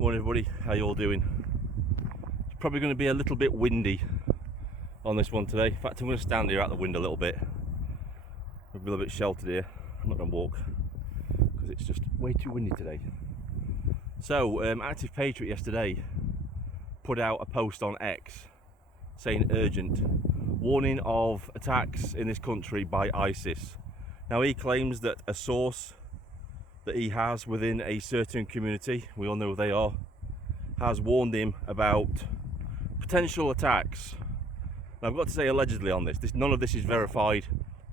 Morning everybody, how you all doing? It's probably going to be a little bit windy on this one today. In fact, I'm going to stand here out the window a little bit. We're a little bit sheltered here. I'm not going to walk because it's just way too windy today. So, Active Patriot yesterday put out a post on X saying urgent, warning of attacks in this country by ISIS. Now he claims that a source that he has within a certain community, we all know who they are, has warned him about potential attacks. Now I've got to say allegedly on this, none of this is verified.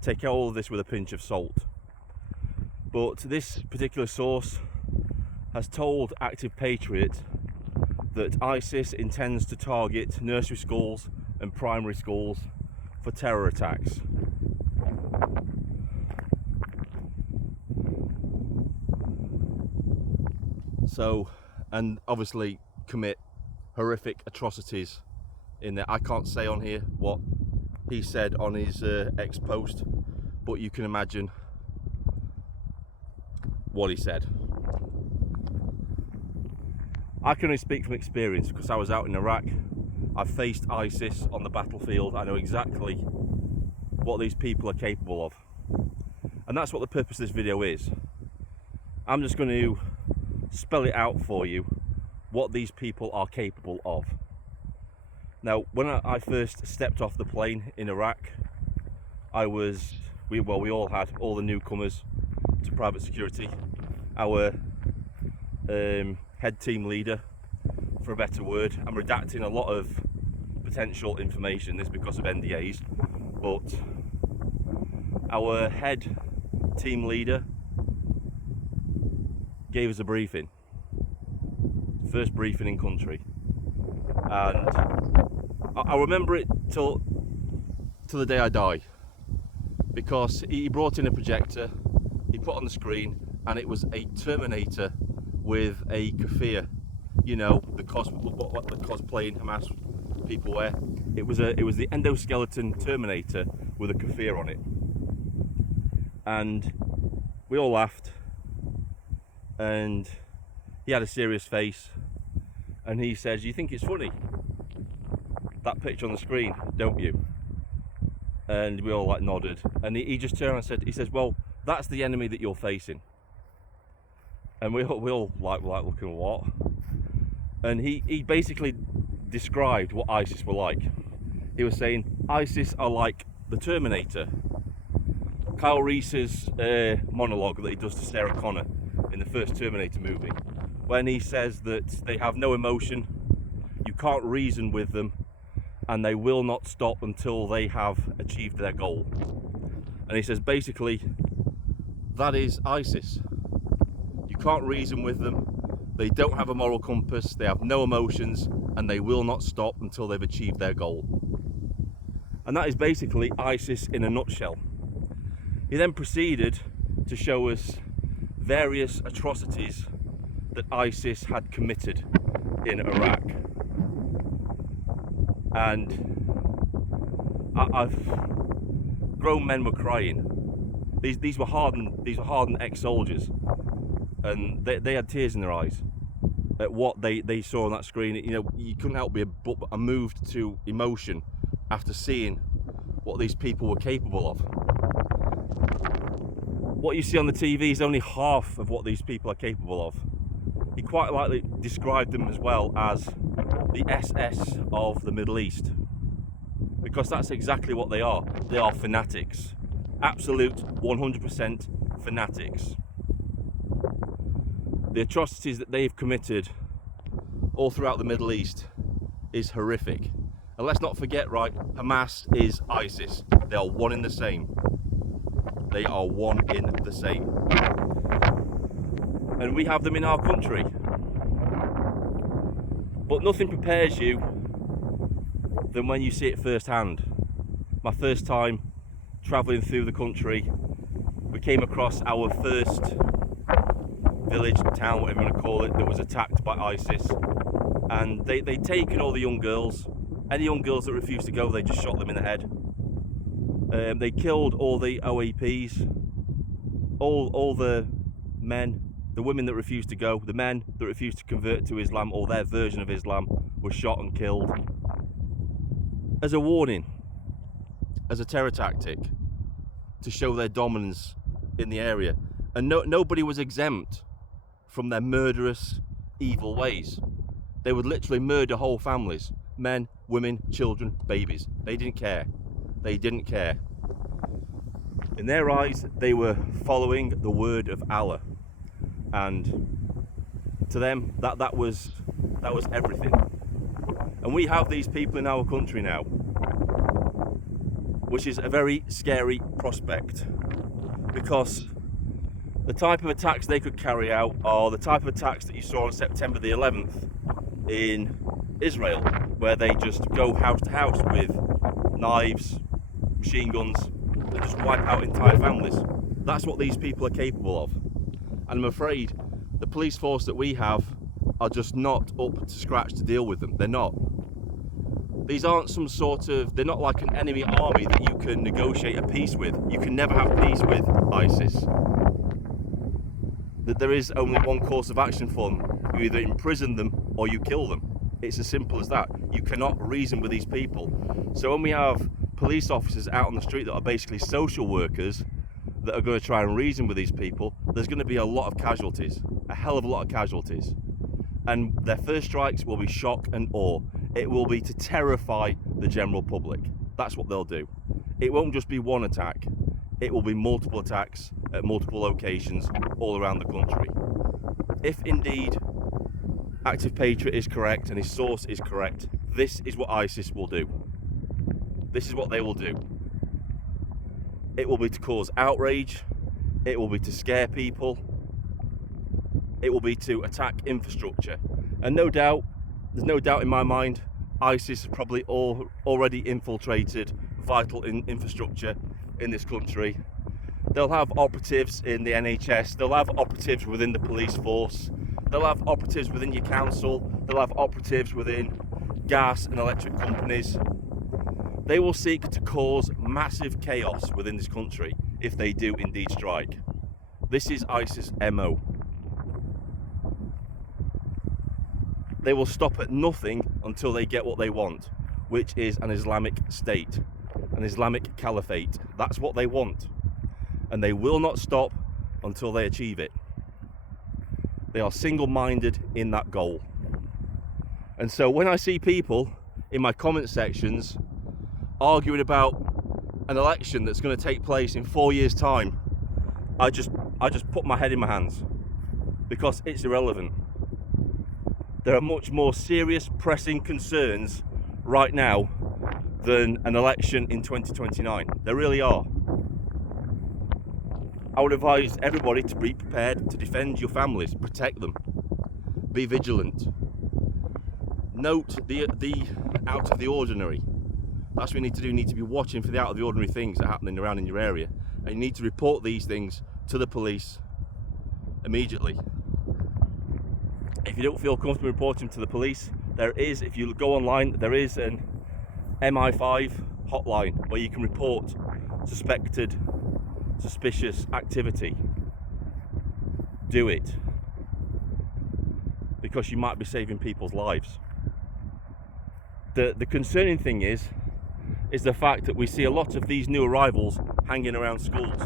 Take all of this with a pinch of salt. But this particular source has told Active Patriot that ISIS intends to target nursery schools and primary schools for terror attacks. So, and obviously commit horrific atrocities in there. I can't say on here what he said on his X post, but you can imagine what he said. I can only speak from experience because I was out in Iraq. I've faced ISIS on the battlefield. I know exactly what these people are capable of. And that's what the purpose of this video is. I'm just going to spell it out for you, what these people are capable of. Now, when I first stepped off the plane in Iraq, we all had, all the newcomers to private security, our head team leader, for a better word. I'm redacting a lot of potential information, this because of NDAs, but our head team leader gave us a briefing, first briefing in country, and I remember it till the day I die, because he brought in a projector, he put on the screen, and it was a Terminator with a keffiyeh, you know, what the cosplaying Hamas people wear. It was the endoskeleton Terminator with a keffiyeh on it, and we all laughed. And he had a serious face, and he says, "You think it's funny, that picture on the screen, don't you?" And we all like nodded, and he just turned and said, he says, "Well, that's the enemy that you're facing." And we all like looking, what? And he basically described what ISIS were like. He was saying ISIS are like the Terminator. Kyle Reese's monologue that he does to Sarah Connor in the first Terminator movie, when he says that they have no emotion, you can't reason with them, and they will not stop until they have achieved their goal. And he says basically that is ISIS. You can't reason with them, they don't have a moral compass, they have no emotions, and they will not stop until they've achieved their goal. And that is basically ISIS in a nutshell. He then proceeded to show us various atrocities that ISIS had committed in Iraq, and grown men were crying. These were hardened ex-soldiers, and they had tears in their eyes at what they saw on that screen. You know, you couldn't help but moved to emotion after seeing what these people were capable of. What you see on the TV is only half of what these people are capable of. He quite likely described them as well as the SS of the Middle East, because that's exactly what they are. They are fanatics, absolute 100% fanatics. The atrocities that they've committed all throughout the Middle East is horrific. And let's not forget, right, Hamas is ISIS. They are one in the same. They are one in the same. And we have them in our country. But nothing prepares you than when you see it firsthand. My first time travelling through the country, we came across our first village, town, whatever you want to call it, that was attacked by ISIS. And they'd taken all the young girls. Any young girls that refused to go, they just shot them in the head. They killed all the OAPs, all the men, The women that refused to go, the men that refused to convert to Islam or their version of Islam were shot and killed. As a warning, as a terror tactic, to show their dominance in the area. And nobody was exempt from their murderous, evil ways. They would literally murder whole families. Men, women, children, babies. They didn't care. They didn't care. In their eyes, they were following the word of Allah. And to them, that was everything. And we have these people in our country now, which is a very scary prospect, because the type of attacks they could carry out are the type of attacks that you saw on September the 11th in Israel, where they just go house to house with knives, machine guns, and just wipe out entire families. That's what these people are capable of. And I'm afraid the police force that we have are just not up to scratch to deal with them. They're not. These aren't some sort of, they're not like an enemy army that you can negotiate a peace with. You can never have peace with ISIS. That there is only one course of action for them. You either imprison them or you kill them. It's as simple as that. You cannot reason with these people. So when we have police officers out on the street that are basically social workers that are going to try and reason with these people, there's going to be a lot of casualties, a hell of a lot of casualties. And their first strikes will be shock and awe. It will be to terrify the general public. That's what they'll do. It won't just be one attack. It will be multiple attacks at multiple locations all around the country. If indeed Active Patriot is correct and his source is correct, this is what ISIS will do. This is what they will do. It will be to cause outrage. It will be to scare people. It will be to attack infrastructure. And no doubt, there's no doubt in my mind, ISIS has probably already infiltrated vital infrastructure in this country. They'll have operatives in the NHS. They'll have operatives within the police force. They'll have operatives within your council. They'll have operatives within gas and electric companies. They will seek to cause massive chaos within this country if they do indeed strike. This is ISIS MO. They will stop at nothing until they get what they want, which is an Islamic state, an Islamic caliphate. That's what they want. And they will not stop until they achieve it. They are single-minded in that goal. And so when I see people in my comment sections arguing about an election that's going to take place in 4 years' time, I just put my head in my hands, because it's irrelevant. There are much more serious, pressing concerns right now than an election in 2029. There really are. I would advise everybody to be prepared to defend your families, protect them, be vigilant. Note the out of the ordinary. That's what you need to do. You need to be watching for the out of the ordinary things that are happening around in your area, and you need to report these things to the police immediately. If you don't feel comfortable reporting to the police, there is, if you go online, there is an MI5 hotline where you can report suspicious activity. Do it, because you might be saving people's lives. The concerning thing is the fact that we see a lot of these new arrivals hanging around schools.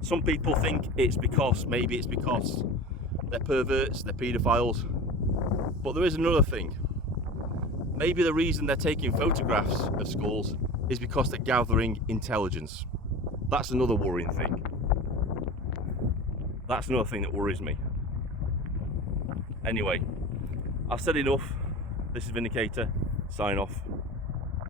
Some people think maybe it's because they're perverts, they're paedophiles. But there is another thing. Maybe the reason they're taking photographs of schools is because they're gathering intelligence. That's another worrying thing. That's another thing that worries me. Anyway, I've said enough. This is Vindicator, sign off.